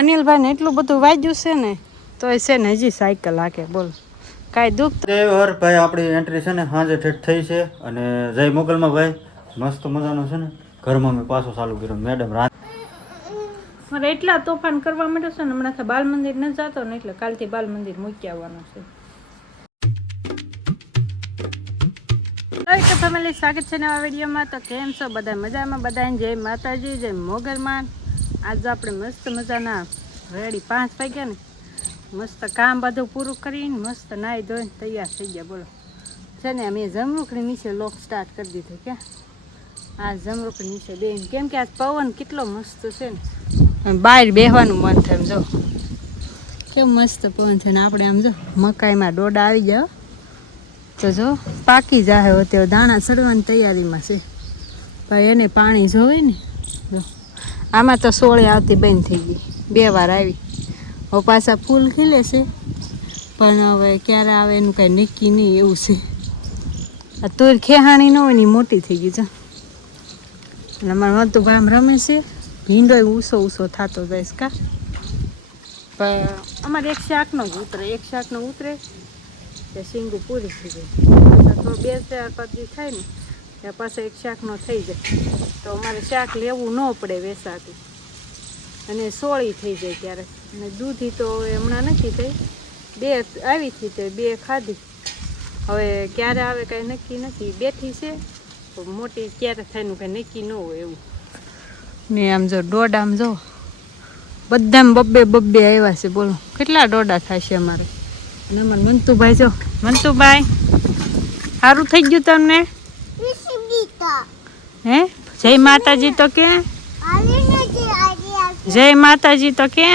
અનિલભાઈ ને એટલું બધું વાગ્યું છે ને તો છે ને હજી સાયકલ હાકે બોલ કાંઈ દુઃખ હર ભાઈ આપણી એન્ટ્રી છે ને સાંજે ઠેઠ થઈ છે અને જય મોગલમાં ભાઈ મસ્ત મજાનો છે ને ઘરમાં મેં પાછો ચાલુ કર્યો મેડમ મારે એટલા તોફાન કરવા માટે છે ને હમણાં બાલ મંદિર ન જતો ને એટલે કાલથી બાલ મંદિર મૂકી આવવાનું છે. તો ફેમિલી સ્વાગત છે નવા વિડીયોમાં. તો કેમ છો બધા મજામાં? બધાને જય માતાજી જય મોગલમાં. આજે આપણે મસ્ત મજાના રેડી 5 વાગ્યા ને મસ્ત કામ બધું પૂરું કરીને મસ્ત નાહી ધોઈને તૈયાર થઈ ગયા. બોલો છે ને અમે જમરૂખડી નીચે લોક સ્ટાર્ટ કરી દીધો કે આ જમરૂખડી નીચે બેન કેમ કે આજ પવન કેટલો મસ્ત છે ને બહાર બેસવાનું મન થાય. જો કેવું મસ્ત પવન છે ને આપણે આમ જો મકાઈમાં ડોડા આવી ગયા તો જો પાકી જાય હોતે દાણા ચડવાની તૈયારીમાં છે ભાઈ. એને પાણી જોવે ને જો આમાં તો સોળે આવતી બંધ થઈ ગઈ 2 વાર આવી. હવે પાછા ફૂલ ખીલે છે પણ હવે ક્યારે આવે એનું કાંઈ નક્કી નહીં એવું છે. આ તુર ખેહાણી ન હોય ને મોટી થઈ ગઈ છે અને અમારા મધુભાઈ આમ રમે છે. ભીંડો ઊંસો થતો જાય કા પણ અમારે એક શાકનો જ ઉતરે તે શીંગું પૂરી થઈ જાય તો 2-4 દી થાય ને ત્યાં પાછા એક શાકનો થઈ જાય તો અમારે શાક લેવું ન પડે વેસાતું અને સોળી થઈ જાય ત્યારે. અને દૂધી તો હવે હમણાં નથી થઈ 2 આવી હતી તે 2 ખાધી. હવે ક્યારે આવે કાંઈ નક્કી નથી. બેઠી છે તો મોટી ક્યારે થાય નું કાંઈ નક્કી ન હોય એવું. ને આમ જો દોડા આમ જો બધામાં બબ્બે આવ્યા છે. બોલો કેટલા દોડા થાય છે અમારે. અને અમારે મંતુભાઈ જો મંતુભાઈ સારું થઈ ગયું તમને હે? જય માતાજી તો કે જય માતાજી તો કે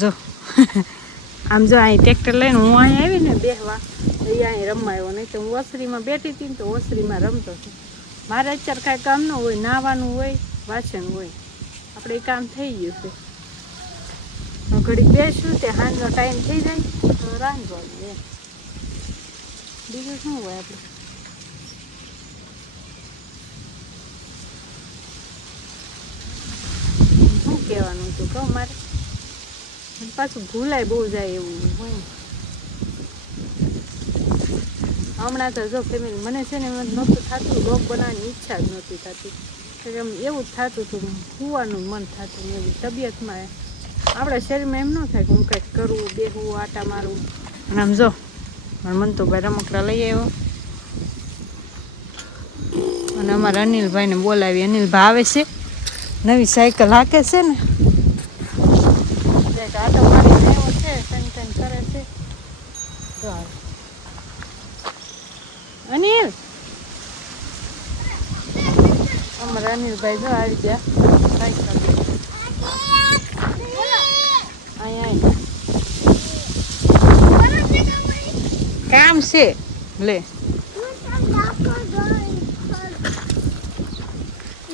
જો આમ જો અહીં ટ્રેક્ટર લઈને હું અહીં આવી ને બેસવા તો એ અહીં રમાયો નહીં તો હું ઓસરીમાં બેઠી હતી ને તો ઓસરીમાં રમતો હતો. મારે અત્યારે કાંઈ કામ ન હોય, નાહવાનું હોય, વાસણ હોય, આપણે એ કામ થઈ ગયું છે. ઘડીક બેસું તે સાંજનો ટાઈમ થઈ જાય તો રાંધવાનું એમ બીજું શું હોય આપણે. શું કહેવાનું હતું કહું મારે પાછું ભૂલાય બહુ જાય એવું હોય ને. હમણાં તો જો ફેમિલી મને છે ને નહોતું થતું લોક બનાવવાની ઈચ્છા જ નહોતી થતી. એમ એવું જ થતું હતું સુવાનું મન થતું ને એવી તબિયતમાં આપણા શરીરમાં એમ ન થાય કે હું કંઈક કરું બેહું આટા મારું. અને આમ જો મંતુભાઈ રમકડા લઈ આવ્યો અને અમારા અનિલભાઈને બોલાવી. અનિલભાઈ આવે છે નવી સાયકલ હાકે છે ને આટો મારીને આવ્યો છે ટન કરે છે. જો અનિલ અમારા અનિલભાઈ જો આવી ગયા સાયકલ કામ છે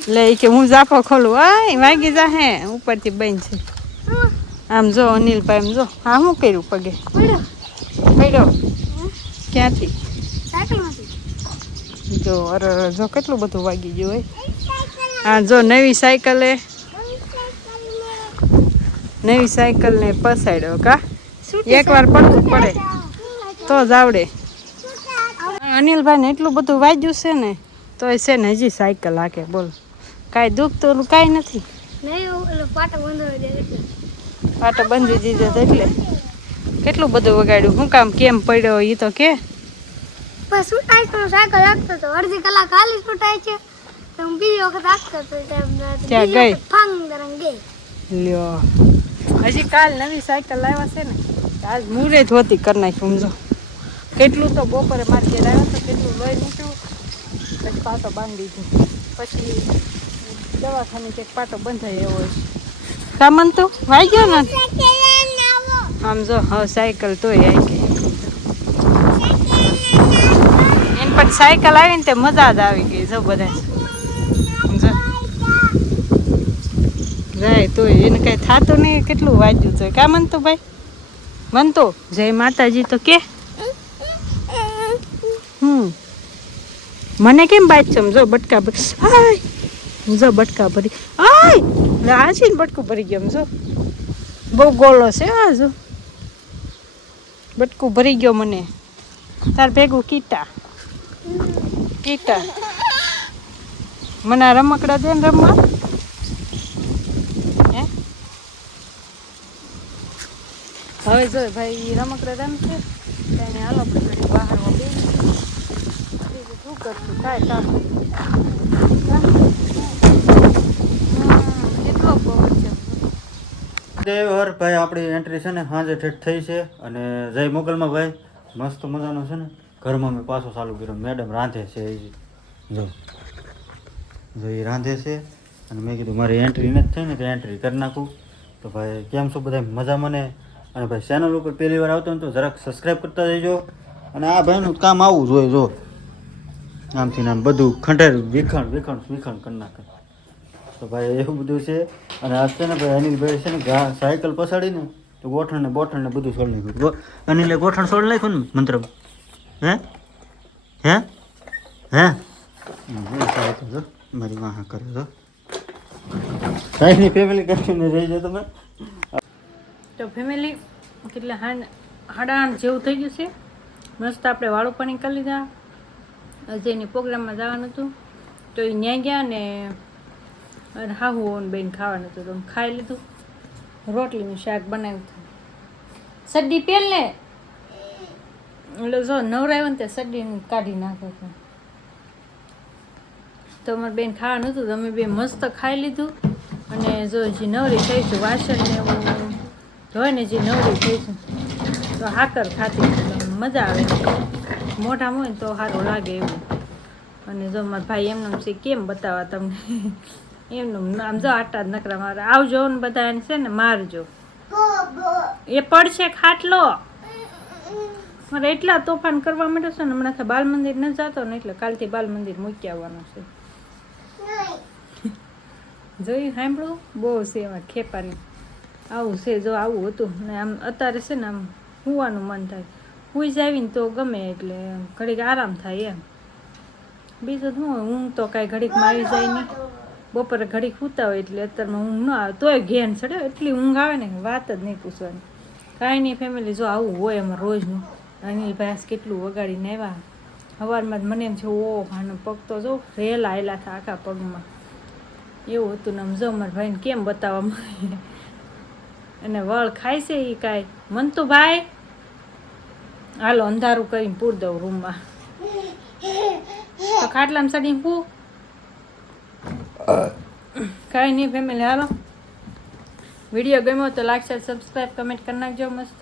લે કે હું જાપો ખોલું વાગી જા હે ઉપરથી બંધ છે. આમ જો અનિલભાઈ આમ જો હા શું કર્યું પગે પડ્યો ક્યાંથી જો અરે જો કેટલું બધું વાગી ગયું હોય. હા જો નવી સાયકલ ને પસાડ્યો કા એકવાર પડવું પડે તો જ આવડે. અનિલભાઈ ને એટલું બધું વાગ્યું છે ને તો છે ને હજી સાયકલ હાકે બોલ કાંઈ દુઃખ તો કાંઈ નથી. પાટો બંધી દીધો એટલે કેટલું બધું વગાડ્યું. શું કામ કેમ પડ્યો એ તો કે અડધી કલાક હાલી છૂટાય છે તો હું બીજી વખત રાખતો ત્યાં ગઈ લ્યો. હજી કાલ નવી સાયકલ લાવ્યા છે ને આજ મૂરે ધોતી કરી નાખ્યું. સમજો કેટલું તો બપોરે મારે ઘેર આવ્યો તો કેટલું લોહી નીકળ્યું પછી પાટો બાંધી દીધો. પછી દવાખાને એક પાટો બંધાય એવો છે. કામન તો વાઈ ગયો ને આમ જો હવે સાયકલ તોય આવી ગઈ. એને પછી સાયકલ આવીને તે મજા જ આવી ગઈ. જો બધા જાય તોય એને કઈ થતું નહીં. કેટલું વાંચ્યું છે કા મનતું ભાઈ? મનતો જય માતાજી તો કે મને કેમ બાજ સમજો બટકા જો બટકા ભરી આય આ છે ને બટકું ભરી ગયો જો બહુ ગોળો છે આ જો બટકું ભરી ગયો મને તાર ભેગું કીટા મને આ રમકડા દે ને રમવા હે હવે જો ભાઈ રમકડા રમશે તેને હાલો આપણે ઘડી બહારમાં બે શું કરશું કાંઈ કામ કેટલો પવન છે દેવહર ભાઈ આપણી એન્ટ્રી છે ને સાંજે ઠેઠ થઈ છે અને જય મોગલમાં ભાઈ મસ્ત મજાનો છે ને ઘરમાં મેં પાછો ચાલુ કર્યો મેડમ રાંધે છે એ જો એ રાંધે છે અને મેં કીધું મારી એન્ટ્રી નથી થઈ ને તો એન્ટ્રી કરી નાખું તો ભાઈ કેમ છો બધા મજામાં ને અને ભાઈ ચેનલ ઉપર પહેલી વાર આવતો ને તો જરાક સબસ્ક્રાઈબ કરતા જજો અને આ ભાઈનું કામ આવું જોઈએ જો આમથી આમ બધું ખંડેર વિખણ કરી નાખે તો ભાઈ એવું બધું છે અને આ છે ને ભાઈ અનિલભાઈ છે ને સાયકલ પસાડીને તો ગોઠણ ને બધું છોડી નાખ્યું અનિલે ગોઠણ છોડી નાખ્યું ને મંત્ર હે જો મારી વાહ કરે છો કાંઈ ફેમિલી કરીને રહી જાઓ તમે તો ફેમિલી કેટલા હાડાણ જેવું થઈ ગયું છે મસ્ત આપણે વાળું પાણી કરી લીધા અજયની પ્રોગ્રામમાં જવાનું હતું તો એ ન્યા ગયા ને હાહુ બેન ખાવાનું હતું તો ખાઈ લીધું રોટલીનું શાક બનાવ્યું હતું સડ્ડી પેલ ને એટલે જો નવરાવ્યો ને તે સડ્ડી કાઢી નાખે છે તો અમારે બેન ખાવાનું હતું તો અમે બે મસ્ત ખાઈ લીધું અને જો જે નવરી થઈશું વાસણ ને એવું હોય ને જે નવરી થઈશું તો હાકર ખાતી મજા આવે મોઢામાં હોય ને તો સારું લાગે એવું અને જો મારા ભાઈ એમનું છે કેમ બતાવવા તમને એમનું આમ જો આટા જ નકરા મારે આવજો ને બધા એને છે ને મારજો એ પડશે ખાટલો મારે એટલા તોફાન કરવા માંડ્યો છે ને હમણાં બાલ મંદિર ન જતો ને એટલે કાલથી બાલ મંદિર મૂકી આવવાનું છે જોયું સાંભળું બહુ છે એમાં ખેપારી આવું છે જો આવું હતું ને આમ અત્યારે છે ને આમ સુવાનું મન થાય સુઈ જાવીને તો ગમે એટલે ઘડીક આરામ થાય એમ બીજું શું હોય ઊંઘ તો કાંઈ ઘડીકમાં આવી જાય નહીં બપોરે ઘડીક સૂતા હોય એટલે અત્યારમાં ઊંઘ ન આવે તોય ઘેન ચડે એટલી ઊંઘ આવે ને વાત જ નહીં પૂછવાની કાંઈ નહીં ફેમિલી જો આવું હોય એમાં રોજનું અનિલભાઈ આજ કેટલું વગાડીને આવ્યા સવારમાં મને એમ છે ઓ આનો પગ તો જો રેલા આવેલા હતા આખા પગમાં એવું હતું ને આમ જો મારા ભાઈને કેમ બતાવવા મળે અને વળ ખાય છે એ કાંઈ મન તો ભાઈ હાલો અંધારું કરીને પૂર દઉં રૂમમાં તો ખાટલામાં ચડીને પૂ કાંઈ નહીં ફેમિલી હાલો વિડીયો ગમ્યો તો લાઈક શેર સબસ્ક્રાઈબ કમેન્ટ કરી નાખજો મસ્ત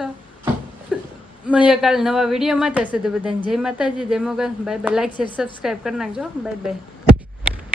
મળીએ કાલે નવા વિડીયોમાં ત્યાં સુધી બધાને જય માતાજી જય Mogal bye bye like share subscribe કરી નાખજો બાય બાય